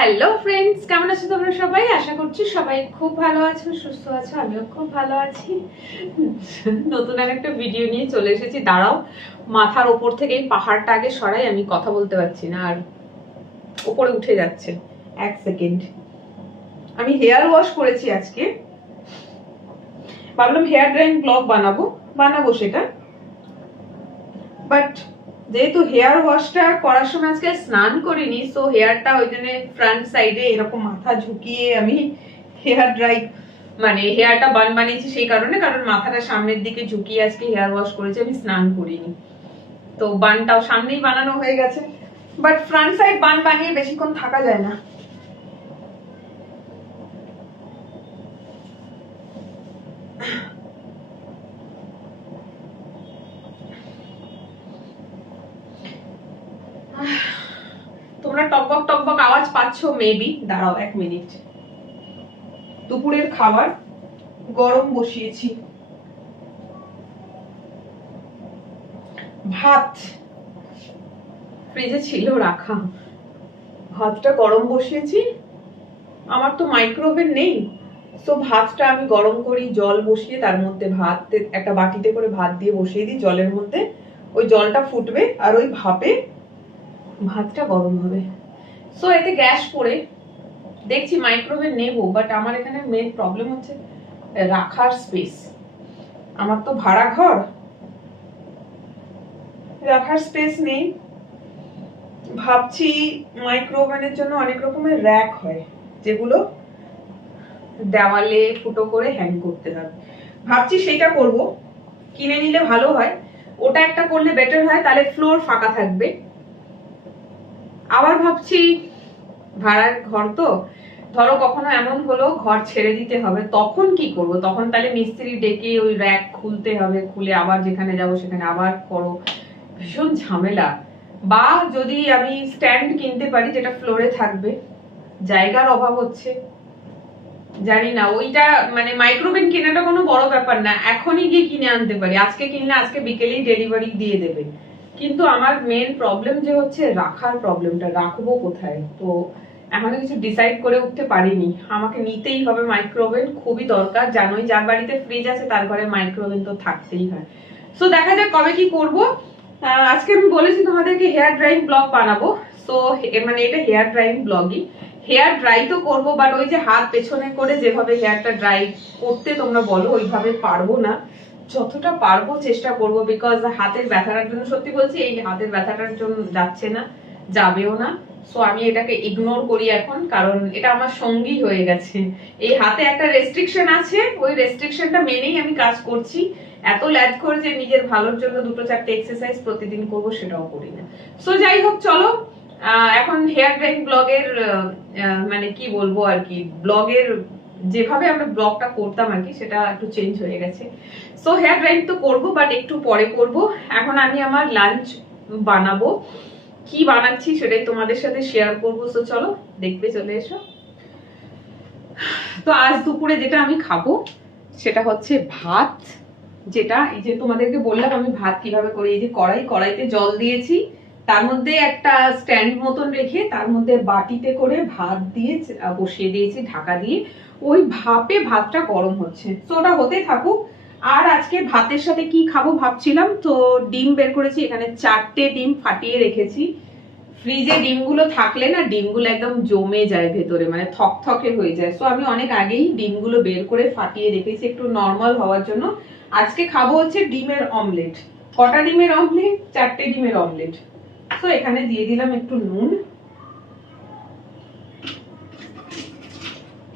Hello friends, কেমন আছো তোমরা সবাই? আশা করছি সবাই খুব ভালো আছো, সুস্থ আছো। আমিও খুব ভালো আছি। নতুন আর একটা ভিডিও নিয়ে চলে এসেছি। দাঁড়াও, মাথার ওপর থেকে এই পাহাড়টা আগে সরাই, আমি কথা বলতে পারছি না আর ওপরে উঠে যাচ্ছে। এক সেকেন্ড। আমি হেয়ার ওয়াশ করেছি আজকে, ভাবলাম হেয়ার ড্রাইং ব্লগ বানাবো সেটা, বাট যেহেতু হেয়ার ওয়াশটা করার সময় আজকে স্নান করিনি, সো হেয়ারটা ওই জন্য ফ্রন্ট সাইডে এরকম মাথা ঝুঁকিয়ে আমি হেয়ার ড্রাই হেয়ারটা বানিয়েছি সেই কারণে, কারণ মাথাটা সামনের দিকে ঝুঁকিয়ে আজকে হেয়ার ওয়াশ করেছি, আমি স্নান করিনি। তো বানটাও সামনেই বানানো হয়ে গেছে, বাট ফ্রন্ট সাইড বানিয়ে বেশিক্ষণ থাকা যায় না। তোমরা টকবক টকবক আওয়াজ পাচ্ছ মেবি। দাঁড়াও 1 মিনিট। দুপুরের খাবার গরম বসিয়েছি, ভাত ফ্রিজে ছিল রাখা, ভাতটা গরম বসিয়েছি। আমার তো মাইক্রোওভেন নেই, তো ভাতটা আমি গরম করি, জল বসিয়ে তার মধ্যে ভাত একটা বাটিতে করে ভাত দিয়ে বসিয়ে দিই জলের মধ্যে। ওই জলটা ফুটবে আর ওই ভাপে ভাতটা গরম হবে। সো এতে গ্যাস পড়ে দেখছি মাইক্রোওভেন নেবো, বাট আমার এখানে মেন প্রবলেম হচ্ছে রাখার স্পেস। আমার তো ভাড়া ঘর, রাখার স্পেস নেই। ভাবছি মাইক্রোওভেনের জন্য অনেক রকমের র‍্যাক হয়, যেগুলো দেওয়ালে ফুটো করে হ্যাং করতে হবে। ভাবছি সেটা করব, কিনে নিলে ভালো হয়। ওটা একটা করলে বেটার হয়, তাহলে ফ্লোর ফাঁকা থাকবে। আবার ভাবছি ভাড়ার ঘর তো, ধরো কখনো এমন হলো ঘর ছেড়ে দিতে হবে, তখন কি করব? তখন তাহলে মিস্ত্রি ডেকে ওই র‍্যাক খুলতে হবে, খুলে আবার যেখানে যাব সেখানে আবার করো, ভীষণ ঝামেলা। বা যদি আমি স্ট্যান্ড কিনতে পারি যেটা ফ্লোরে থাকবে, জায়গার অভাব হচ্ছে। জানি না, ওইটা মাইক্রোওভেন কেনাটা কোনো বড় ব্যাপার না, এখনই গিয়ে কিনে আনতে পারি। আজকে কিনলে আজকে বিকেলেই ডেলিভারি দিয়ে দেবে। কিন্তু আমার মেন প্রবলেম যে হচ্ছে রাখার প্রবলেমটা, রাখবো কোথায়? তো এখনো কিছু ডিসাইড করে উঠতে পারিনি। আমাকে নিতেই হবে মাইক্রোওভেন, খুবই দরকার। জানোই, যার বাড়িতে ফ্রিজ আছে তার ঘরে মাইক্রোওভেন তো থাকতেই হয়। সো দেখা যাক কবে কি করব। আজকে আমি বলেছি তোমাদেরকে হেয়ার ড্রাইং ব্লগ বানাবো। সো এটা হেয়ার ড্রাইং ব্লগই। হেয়ার ড্রাই তো করবো, বাট ওই যে হাত পেছনে করে যেভাবে হেয়ারটা ড্রাই করতে তোমরা বলো, ওইভাবে পারবো না। যতটা পারবো চেষ্টা করবো, বিকজ হাতের ব্যথাটার জন্য, সত্যি বলছি এই হাতের ব্যথাটার জন্য যাচ্ছে না, যাবেও না। সো আমি এটাকে ইগনোর করি এখন, কারণ এটা আমার সঙ্গী হয়ে গেছে। এই হাতে একটা রেস্ট্রিকশন আছে, ওই রেস্ট্রিকশনটা মেনেই আমি কাজ করছি। এত ল্যাজ করে যে নিজের ভালোর জন্য 2-4টে এক্সারসাইজ প্রতিদিন করবো, সেটাও করি না। সো যাই হোক, চলো এখন হেয়ার ড্রাইং ব্লগের কি বলবো আর কি, ব্লগের যেভাবে আমরা ব্লগটা করতাম আর কি, সেটা একটু চেঞ্জ হয়ে গেছে। সো হেয়ার ড্রাইং তো করবো, বাট একটু পরে করব। এখন আমি আমার লাঞ্চ বানাবো, কি বানাচ্ছি সেটাই তোমাদের সাথে শেয়ার করবো। সো চলো দেখবে, চলে এসো। তো আজ দুপুরে যেটা আমি খাবো সেটা হচ্ছে ভাত, যেটা এই যে তোমাদেরকে বললাম আমি ভাত কিভাবে করি। এই যে কড়াইতে জল দিয়েছি, তার মধ্যে একটা স্ট্যান্ড মতন রেখে তার মধ্যে বাটিতে করে ভাত দিয়ে বসিয়ে দিয়েছি ঢাকা দিয়ে। ওই ভাপে ভাতটা গরম হচ্ছে, তো ওটা হতে থাকুক। আর আজকে ভাতের সাথে কি খাবো ভাবছিলাম, তো ডিম বের করেছি, এখানে 4টে ডিম ফাটিয়ে রেখেছি। ফ্রিজে ডিমগুলো থাকলে না, ডিমগুলো একদম জমে যায় ভেতরে, থকথকে হয়ে যায়। সো আমি অনেক আগেই ডিমগুলো বের করে ফাটিয়ে রেখেছি একটু নরমাল হওয়ার জন্য। আজকে খাবো হচ্ছে ডিমের অমলেট। কটা ডিমের অমলেট? 4টে ডিমের অমলেট। তো এখানে দিয়ে দিলাম একটু নুন।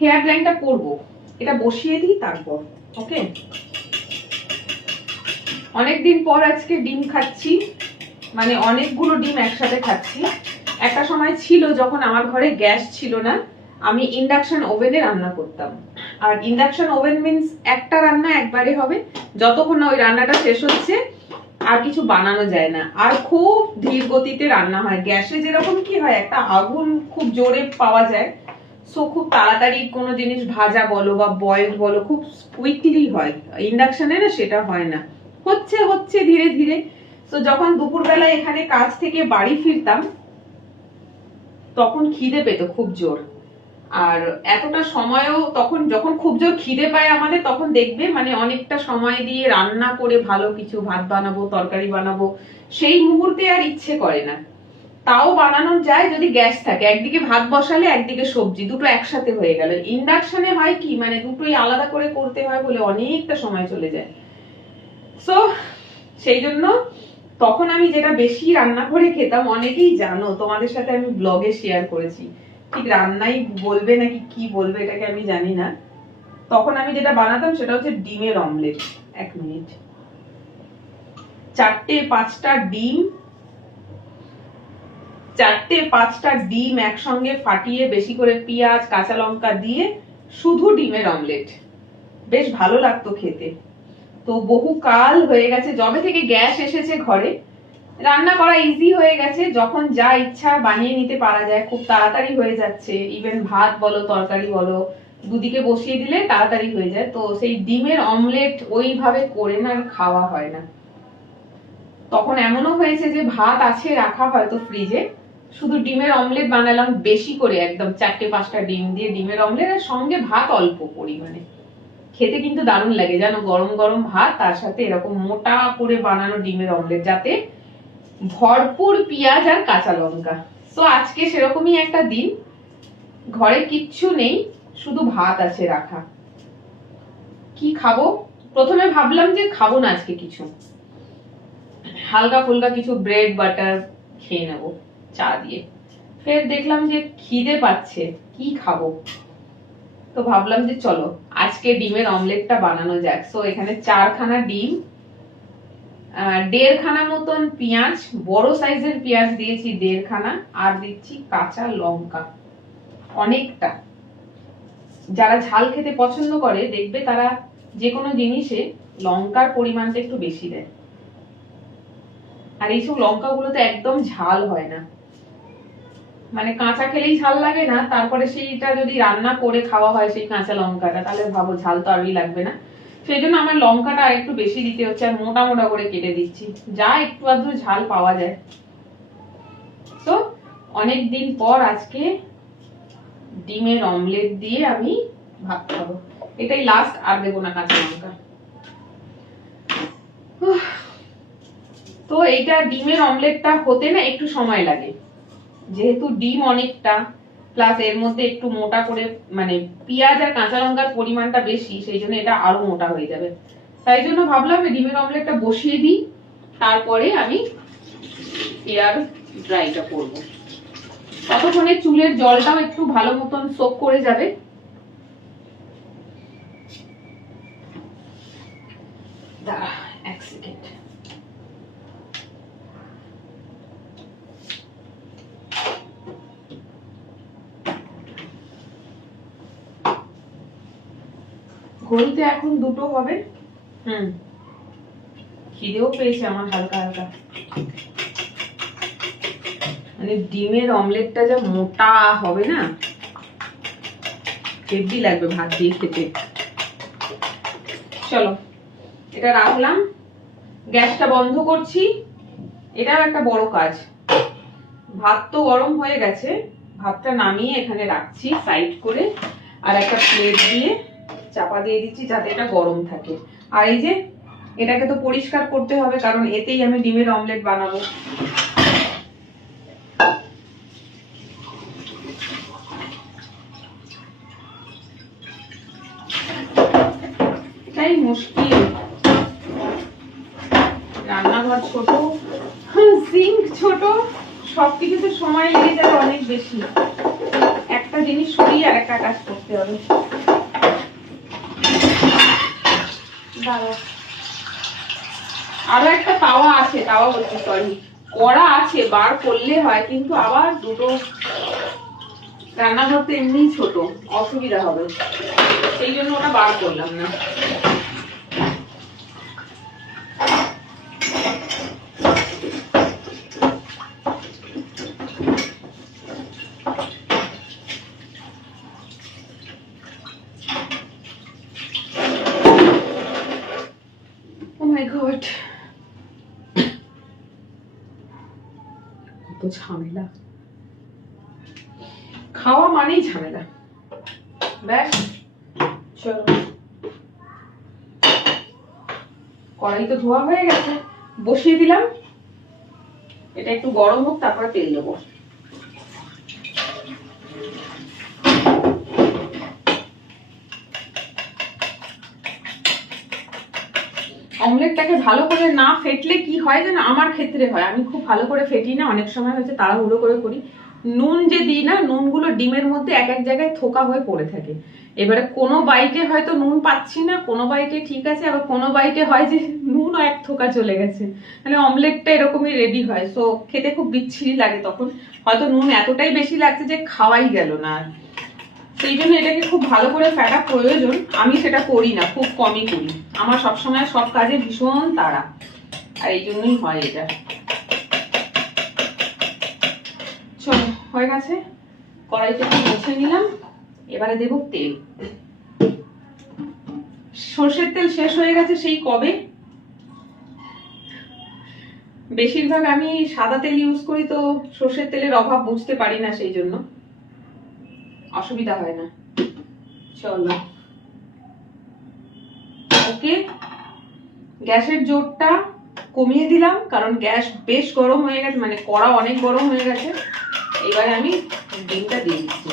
হেয়ার ড্রাইংটা করবো, এটা বসিয়ে দিই তারপর। ওকে, অনেকদিন পর আজকে ডিম খাচ্ছি, অনেকগুলো ডিম একসাথে খাচ্ছি। একটা সময় ছিল যখন আমার ঘরে গ্যাস ছিল না, আমি ইন্ডাকশন ওভেনে রান্না করতাম। আর ইন্ডাকশন ওভেন মিন্স একটা রান্না একবারে হবে, যতক্ষণ না ওই রান্নাটা শেষ হচ্ছে আর কিছু বানানো যায় না, আর খুব ধীর গতিতে রান্না হয়। গ্যাসে যেরকম কি হয়, একটা আগুন খুব জোরে পাওয়া যায়, সো খুব তাড়াতাড়ি কোনো জিনিস ভাজা বলো বা বয়েল বলো খুব কুইকলি হয়। ইন্ডাকশনে না সেটা হয় না, হচ্ছে ধীরে ধীরে। তো যখন দুপুরবেলা এখানে কাজ থেকে বাড়ি ফিরতাম, তখন খিদে পেত খুব জোর। আর এতটা সময়ও তখন যখন খুব জোর খিদে পায় আমাদের, তখন দেখবে মানে অনেকটা সময় দিয়ে রান্না করে ভালো কিছু ভাত বানাবো, তরকারি বানাবো, সেই মুহূর্তে আর ইচ্ছে করে না। তাও বানানো যায় যদি গ্যাস থাকে, একদিকে ভাত বসালে একদিকে সবজি, দুটো একসাথে হয়ে গেল। ইন্ডাকশনে হয় কি মানে দুটোই আলাদা করে করতে হয় বলে অনেকটা সময় চলে যায়। সো সেই জন্য তখন আমি যেটা বেশি রান্না করে খেতাম, অনেকেই জানো, তোমাদের সাথে আমি ব্লগে শেয়ার করেছি, ঠিক রান্নাই বলবে নাকি কি বলবে এটাকে আমি জানি না। তখন আমি যেটা বানাতাম সেটা হচ্ছে ডিমের অমলেট। 1 মিনিট। 4-5টা ডিম, 4-5টা ডিম একসঙ্গে ফাটিয়ে বেশি করে পেঁয়াজ কাঁচা লঙ্কা দিয়ে শুধু ডিমের অমলেট, বেশ ভালো লাগতো খেতে। তো বহু কাল হয়ে গেছে, যবে থেকে গ্যাস এসেছে ঘরে, রান্না করা ইজি হয়ে গেছে, যখন যা ইচ্ছা বানিয়ে নিতে পারা যায়, খুব তাড়াতাড়ি হয়ে যাচ্ছে। ইভেন ভাত বলো তরকারি বলো দুদিকে বসিয়ে দিলে তাড়াতাড়ি হয়ে যায়। তো সেই ডিমের অমলেট ওইভাবে করে না খাওয়া হয় না। তখন এমনও হয়েছে যে ভাত আছে রাখা হয়তো ফ্রিজে, শুধু ডিমের অমলেট বানালাম বেশি করে, একদম 4-5টা ডিম দিয়ে ডিমের অমলেট, আর সঙ্গে ভাত অল্প পরিমাণে। খেতে কিন্তু দারুণ লাগে জানো, গরম গরম ভাত তার সাথে এরকম মোটা করে বানানো ডিমের অমলেট, যাতে ভরপুর পেঁয়াজ আর কাঁচা লঙ্কা। তো আজকে সেরকমই একটা দিন, ঘরে কিচ্ছু নেই, শুধু ভাত আছে রাখা। কি খাবো? প্রথমে ভাবলাম যে খাবো না আজকে কিছু, হালকা ফুলকা কিছু ব্রেড বাটার খেয়ে নেবো চা দিয়ে। ফের দেখলাম যে খিদে পাচ্ছে, কি খাবো? তো ভাবলাম যে চলো আজকে ডিমের অমলেটটা বানানো যাক। সো এখানে 4খানা ডিম, 1.5খানা মতন পেঁয়াজ, বড় সাইজের পেঁয়াজ দিয়েছি 1.5খানা, আর দিচ্ছি কাঁচা লঙ্কা অনেকটা। যারা ঝাল খেতে পছন্দ করে দেখবে তারা যে কোনো জিনিসে লঙ্কার পরিমাণটা একটু বেশি দেয়, আর এইসব লঙ্কাগুলোতে একদম ঝাল হয় না, মানে কাঁচা খেলেই ঝাল লাগে না, তারপরে সেইটা যদি রান্না করে খাওয়া হয় সেই কাঁচা লঙ্কাটা, তাহলে ভাবো ঝাল তো আরই লাগবে না। সেই জন্য আমার লঙ্কাটা একটু বেশি দিতে হচ্ছে, আর মোটা মোটা করে কেটে দিচ্ছি, যা একটু আধটু ঝাল পাওয়া যায়। তো অনেকদিন পর আজকে ডিমের অমলেট দিয়ে আমি ভাত খাবো, এটাই লাস্ট, আর দেবো না কাঁচা লঙ্কা। তো এইটা ডিমের অমলেটটা হতে না একটু সময় লাগে, যেহেতু ডিম অনেকটা, প্লাস এর মধ্যে একটু মোটা করে মানে পেঁয়াজ আর কাঁচা লঙ্কার পরিমাণটা বেশি, সেই জন্য এটা আরো মোটা হয়ে যাবে। তাই জন্য ভাবলাম ডিমের অমলেটটা বসিয়ে দিই, তারপরে আমি এয়ার ড্রাইটা করবো। ততক্ষণে চুলের জলটাও একটু ভালো মতন সোক করে যাবে। দাঁড়া 1 সেকেন্ড। ঘড়িতে এখন 2টো হবে। খিদেও পেয়েছে আমার হালকা হালকা। মানে ডিমের অমলেটটা যা মোটা হবে না, হেভি লাগবে ভাত দিয়ে খেতে। চলো এটা রাখলাম, গ্যাসটা বন্ধ করছি, এটাও একটা বড় কাজ। ভাত তো গরম হয়ে গেছে, ভাতটা নামিয়ে এখানে রাখছি সাইড করে, আর একটা প্লেট দিয়ে চাপা দিয়ে দিচ্ছি যাতে এটা গরম থাকে। আর এই যে এটাকে তো পরিষ্কার করতে হবে, কারণ এতেই আমি ডিমের অমলেট বানাবো। তাই মুশকিল, রান্নাঘর ছোট, সিঙ্ক ছোট, সবকিছুতে সময় লেগে যাবে অনেক বেশি। একটা জিনিস সরিয়ে আর একটা কাজ করতে হবে। আরো একটা তাওয়া আছে, তাওয়া বলছি সরি, কড়া আছে, বার করলে হয়, কিন্তু আবার দুটো, রান্নাঘর তো এমনি ছোট, অসুবিধা হবে, সেই জন্য ওটা বার করলাম না। ঝামেলা। খাওয়া মানেই ঝামেলা। ব্যাস চলো, কড়াই তো ধোয়া হয়ে গেছে, বসিয়ে দিলাম। এটা একটু গরম হোক, তারপরে তেল দেবো। অমলেটটাকে ভালো করে না ফেটলে কি হয় যেন, আমার ক্ষেত্রে হয়, আমি খুব ভালো করে ফেটি না, অনেক সময় হচ্ছে তাড়াহুড়ো করে করি। নুন যে দিই না, নুনগুলো ডিমের মধ্যে এক এক জায়গায় থোকা হয়ে পড়ে থাকে। এবারে কোনো বাইটে হয়তো নুন পাচ্ছি না, কোনো বাইটে ঠিক আছে, আবার কোনো বাইটে হয় যে নুনও এক থোকা চলে গেছে। মানে অমলেটটা এরকমই রেডি হয়, সো খেতে খুব বিচ্ছিরি লাগে। তখন হয়তো নুন এতটাই বেশি লাগছে যে খাওয়াই গেল না। সেই জন্য এটাকে খুব ভালো করে ফেটা প্রয়োজন। আমি সেটা করি না, খুব কমই করি। আমার সবসময় সব কাজে ভীষণ তাড়া, আর এই জন্যই হয় এটা। চলো, হয়ে গেছে, কড়াইতে মুছে নিলাম। এবারে দেব তেল। সর্ষের তেল শেষ হয়ে গেছে সেই কবে। বেশিরভাগ আমি সাদা তেল ইউজ করি, তো সর্ষের তেলের অভাব বুঝতে পারি না, সেই জন্য অসুবিধা হয় না। চলো, ওকে, গ্যাসের জোরটা কমিয়ে দিলাম, কারণ গ্যাস বেশ গরম হয়ে গেছে, মানে কড়া অনেক গরম হয়ে গেছে। এবারে আমি ডিমটা দিয়ে দিচ্ছি।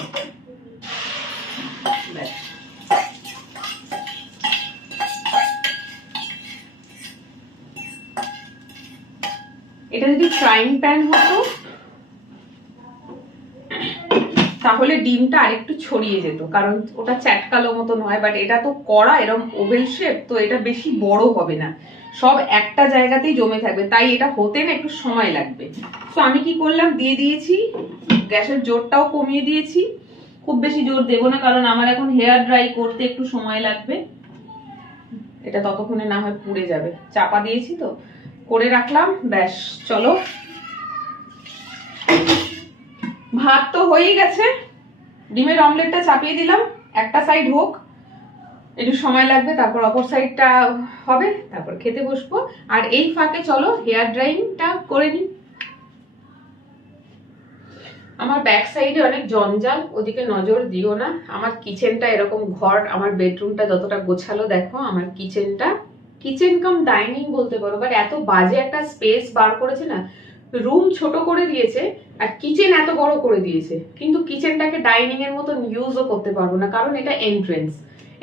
এটা যদি ফ্রাইং প্যান হতো তাহলে ডিমটা আরেকটু ছড়িয়ে যেত, কারণ ওটা চ্যাটকালো মতন হয়। বাট এটা তো কড়া, এরকম ওভেল শেপ, তো এটা বেশি বড় হবে না, সব একটা জায়গাতেই জমে থাকবে, তাই এটা হতে না একটু সময় লাগবে। তো আমি কি করলাম, দিয়ে দিয়েছি, গ্যাসের জোরটাও কমিয়ে দিয়েছি। খুব বেশি জোর দেবো না, কারণ আমার এখন হেয়ার ড্রাই করতে একটু সময় লাগবে, এটা ততক্ষণে না হয় পুড়ে যাবে। চাপা দিয়েছি তো, করে রাখলাম। ব্যাস চলো, ভাত তো হয়েই গেছে, ডিমের অমলেটটা চাপিয়ে দিলাম। একটা সাইড হোক, একটু সময় লাগবে, তারপর অপর সাইডটা হবে, তারপর খেতে বসবো। আর এই ফাঁকে চলো হেয়ার ড্রাইংটা করে নিই। আমার ব্যাক সাইডে অনেক জঞ্জাল, ওদিকে নজর দিও না। আমার কিচেনটা এরকম, ঘর আমার বেডরুমটা যতটা গোছালো দেখো, আমার কিচেনটা কিচেন কাম ডাইনিং বলতে পারো, বাট এত বাজে একটা স্পেস বার করেছে না। রুম ছোট করে দিয়েছে আর কিচেন এত বড় করে দিয়েছে, কিন্তু কিচেনটাকে ডাইনিং এর মতন ইউজও করতে পারবো না, কারণ এটা এন্ট্রেন্স,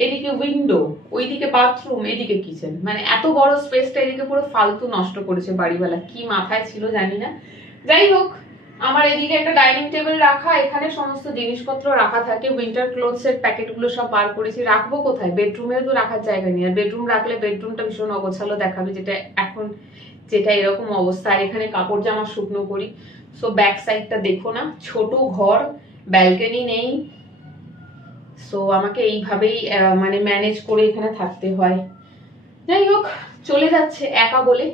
এদিকে উইন্ডো, ওইদিকে বাথরুম, এদিকে কিচেন, মানে এত বড় স্পেসটা এদিকে পুরো ফালতু নষ্ট করেছে বাড়িওয়ালা, কি মাথায় ছিল জানি না। যাই হোক, আমার এদিকে একটা ডাইনিং টেবিল রাখা, এখানে সমস্ত জিনিসপত্র রাখা থাকে, উইন্টার ক্লোথস এর প্যাকেটগুলো সব বার করেছি। রাখবো কোথায়, বেডরুমেও তো রাখার জায়গা নেই, আর বেডরুম রাখলে বেডরুমটা ভীষণ অগোছালো দেখাবে, যেটা এখন যেটা এরকম অবস্থা। আর এখানে কাপড় জামা শুকনো করি। সো ব্যাক সাইডটা দেখো না, ছোট ঘর, ব্যালকনি নেই, সো আমাকে এইভাবেই মানে ম্যানেজ করে এখানে থাকতে হয়। যাই হোক, চলে যাচ্ছে একা বলে।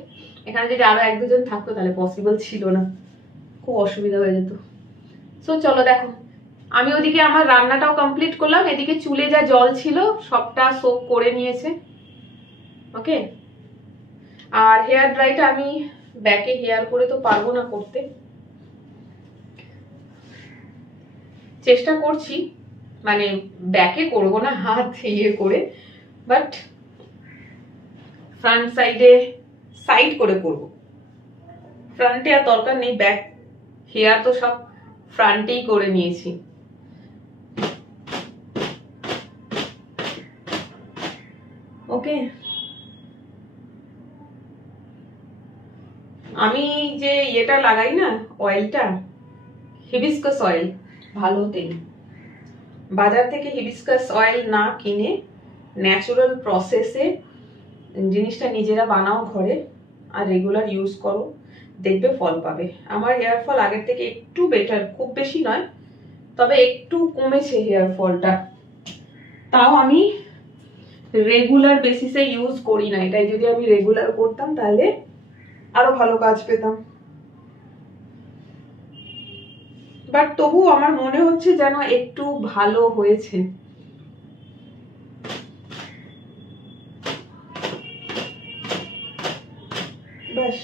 এখানে যদি আরো এক দুজন থাকতো তাহলে পসিবল ছিল না, খুব অসুবিধা হয়ে যেত। সো চলো দেখো, আমি ওদিকে আমার রান্নাটাও কমপ্লিট করলাম, এদিকে চুলে যা জল ছিল সবটা সোক করে নিয়েছে। ওকে, আর হেয়ার ড্রাইটা আমি ব্যাকে হেয়ার করে তো পারবো না করতে, চেষ্টা করছি, মানে ব্যাকে করবো না, হাত ইয়ে করে, বাট ফ্রন্ট সাইডে সাইড করে করবো। ফ্রন্টে আর দরকার নেই, ব্যাক হেয়ার তো সব ফ্রন্টেই করে নিয়েছি। ওকে, আমি যে এটা লাগাই না অয়েলটা, হিবিস্কাস অয়েল, ভালো তেল। বাজার থেকে হিবিস্কাস অয়েল না কিনে ন্যাচারাল প্রসেসে জিনিসটা নিজেরা বানাও ঘরে, আর রেগুলার ইউজ করো, দেখবে ফল পাবে। আমার হেয়ার ফল আগের থেকে একটু বেটার, খুব বেশি নয়, তবে একটু কমেছে হেয়ার ফলটা। তাও আমি রেগুলার বেসিসে ইউজ করি না, এটাই যদি আমি রেগুলার করতাম তাহলে আরো ভালো কাজ পেতাম। বাট তবু আমার মনে হচ্ছে যেন একটু ভালো হয়েছে। ব্যাস,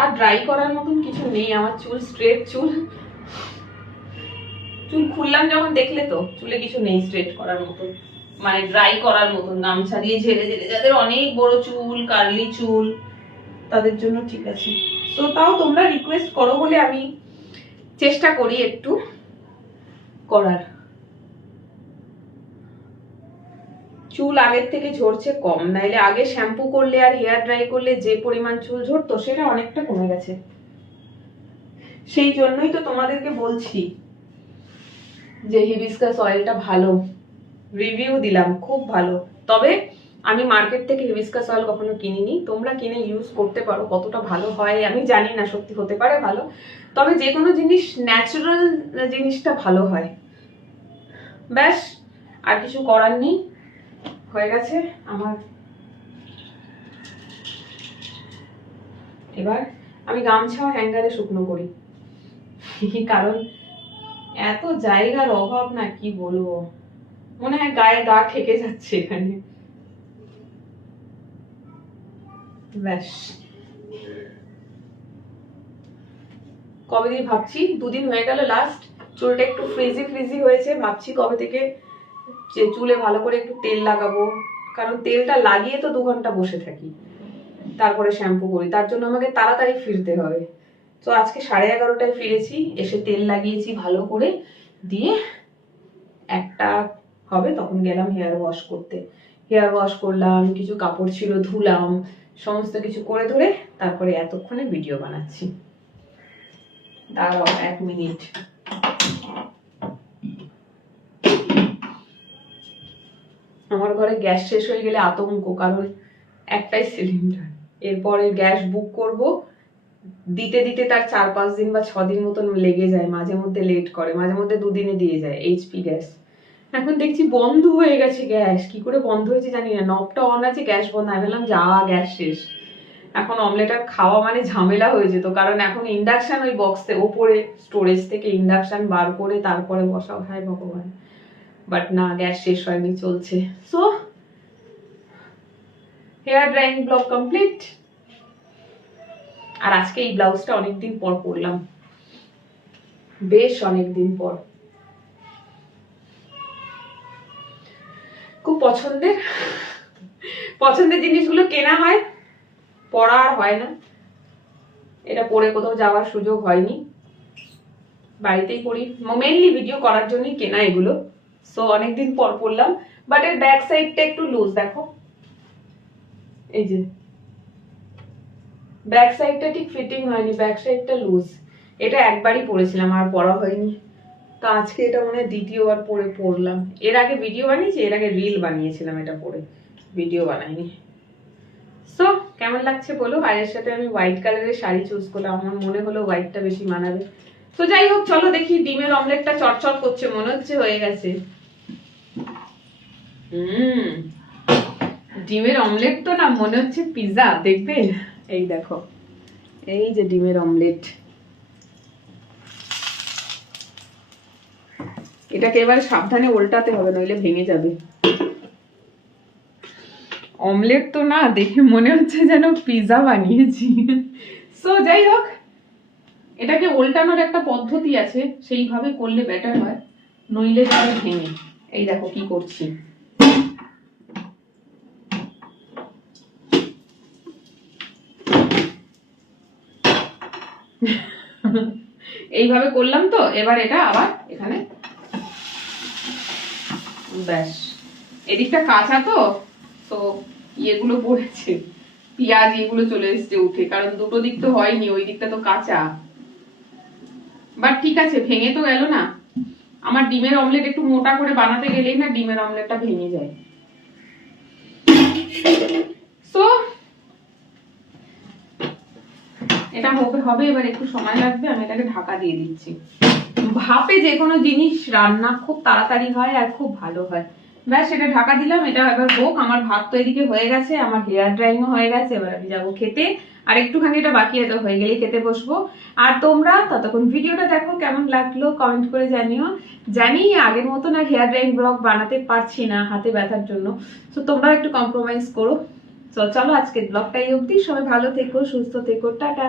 আর ড্রাই করার মতন কিছু নেই, আমার চুল স্ট্রেট চুল, চুল খুললাম যখন দেখলে তো চুলে কিছু নেই স্ট্রেট করার মতো, মানে ড্রাই করার মতন, গামছা দিয়ে ঝেড়ে ঝেড়ে, যাদের অনেক বড় চুল, কার্লি চুল, তাদের জন্য ঠিক আছে। তো তাও তোমরা রিকোয়েস্ট করো বলে আমি চেষ্টা করি একটু করার। চুল আগের থেকে ঝরছে কম, নাইলে আগে শ্যাম্পু করলে আর হেয়ার ড্রাই করলে যে পরিমাণ চুল ঝরতো সেটা অনেকটা কমে গেছে। সেই জন্যই তো তোমাদেরকে বলছি যে হিবিস্কাস অয়েলটা ভালো, রিভিউ দিলাম খুব ভালো। তবে আমি মার্কেট থেকে হিবিস্কাস অয়েল কখনো কিনিনি, তোমরা কিনে ইউজ করতে পারো, কতটা ভালো হয় আমি জানি না, সত্যি হতে পারে ভালো, তবে যে কোনো জিনিস ন্যাচারাল জিনিসটা ভালো হয়। ব্যাস, আর কিছু করার নেই, হয়ে গেছে আমার। এবার আমি গামছা হ্যাঙ্গারে শুকনো করি, কারণ এত জায়গার অভাব না, কি বলবো, মনে হয় গায়ে গা ঠেকে যাচ্ছে এখানে। ব্যাস, কবে দিয়ে ভাবছি, দুদিন হয়ে গেল লাস্ট, চুলটা একটু ফ্রিজি ফ্রিজি হয়েছে, ভাবছি কবে থেকে যে চুলে ভালো করে একটু তেল লাগাবো, কারণ তেলটা লাগিয়ে তো 2 ঘন্টা বসে থাকি, তারপরে শ্যাম্পু করি, তার জন্য আমাকে তাড়াতাড়ি ফিরতে হবে। তো আজকে 11:30টায় ফিরেছি, এসে তেল লাগিয়েছি ভালো করে, দিয়ে 1টা হবে তখন গেলাম হেয়ার ওয়াশ করতে। হেয়ার ওয়াশ করলাম, কিছু কাপড় ছিল ধুলাম, সমস্ত কিছু করে ধরে তারপরে এতক্ষণে ভিডিও বানাচ্ছি। দাঁড়াও 1 মিনিট। আমার ঘরে গ্যাস শেষ হয়ে গেলে আতঙ্ক, কারণ একটাই সিলিন্ডার, এরপরে গ্যাস বুক করব, দিতে দিতে তার 4-5 দিন বা 6 দিন মতন লেগে যায়, মাঝে মধ্যে লেট করে, মাঝে মধ্যে 2 দিনে দিয়ে যায় এইচপি গ্যাস। এখন দেখছি বন্ধ হয়ে গেছে গ্যাস, কি করে বন্ধ হয়েছে জানি না, নবটা অন আছে, গ্যাস বন্ধ, আমি বললাম যা গ্যাস শেষ। এখন অমলেট আর খাওয়া মানে ঝামেলা হয়ে যেত, কারণ এখন ইন্ডাকশন ওই বক্সে ওপরে স্টোরেজ থেকে ইন্ডাকশন বার করে তারপরে বসাও, হায় ভগবান। বাট না, গ্যাস শেষ হয়নি, চলছে। So hair drying blog complete. আর আজকে এই ব্লাউজটা অনেকদিন পর পরলাম, বেশ অনেকদিন পর, খুব পছন্দের জিনিসগুলো কেনা হয়, পরা আর হয় না। এটা পরে কোথাও যাওয়ার সুযোগ হয়নি, বাড়িতেই পরি, মেনলি ভিডিও করার জন্যই কেনা এগুলো। সো অনেকদিন পর পরলাম, বাট এর ব্যাক সাইডটা একটু লুজ, দেখো এই যে ব্যাক সাইডটা ঠিক ফিটিং হয়নি, ব্যাক সাইডটা লুজ। এটা একবারই পরেছিলাম, আর পরা হয়নি। তো আজকে এটা মনে হয় দ্বিতীয়বার পরলাম। এর আগে ভিডিও বানিয়েছি, এর আগে রিল বানিয়েছিলাম এটা পরে, ভিডিও বানাইনি। সো কেমন লাগছে বলো। আর এর সাথে আমি হোয়াইট কালারের শাড়ি চুজ করলাম, আমার মনে হলো হোয়াইটটা বেশি মানাবে। তো যাই হোক, চলো দেখি। ডিমের অমলেটটা চটচট করছে, মনে হচ্ছে হয়ে গেছে। ডিমের অমলেট তো না, মনে হচ্ছে পিৎজা, দেখবে এই দেখো, এই যে ডিমের অমলেট। এটাকে এবার সাবধানে উল্টাতে হবে, নইলে ভেঙে যাবে। অমলেট তো না, দেখে মনে হচ্ছে যেন পিৎজা বানিয়েছি। সো যাই হোক, এটাকে উল্টানোর একটা পদ্ধতি আছে, সেইভাবে করলে বেটার হয়, নইলে যাবে ভেঙে। এই দেখো কি করছি, এইভাবে করলাম। তো এবার এটা আবার এখানে, ব্যাস, এদিকটা কাঁচা তো ইয়েগুলো পড়েছে, পেঁয়াজ এগুলো চলে এসছে উঠে, কারণ দুটো দিক তো হয়নি, ওই দিকটা তো কাঁচা। বাট ঠিক আছে, ভেঙে তো গেল না। আমার ডিমের অমলেট একটু মোটা করে বানাতে গেলেই না ডিমের অমলেটটা ভেঙে যায়। সো এটা হবে, এবার একটু সময় লাগবে, আমি এটাকে ঢাকা দিয়ে দিচ্ছি। ভাপে যে কোনো জিনিস রান্না খুব তাড়াতাড়ি হয় আর খুব ভালো হয়। ব্যাস, এটা ঢাকা দিলাম, এটা এবার হোক। আমার ভাত তো এদিকে হয়ে গেছে, আমার হেয়ার ড্রাইংও হয়ে গেছে, এবার আমি যাবো খেতে। আর একটুখানি এটা বাকি আছে, হয়ে গেলেই খেতে বসবো। আর তোমরা ততক্ষণ ভিডিওটা দেখো, কেমন লাগলো কমেন্ট করে জানিও। জানি আগের মতন আর হেয়ার ড্রাইং ব্লগ বানাতে পারছি না হাতে ব্যথার জন্য, তো তোমরাও একটু কম্প্রোমাইজ করো। তো চলো আজকের ব্লগটা এই অবধি, সবাই ভালো থেকো, সুস্থ থেকো, টাটা।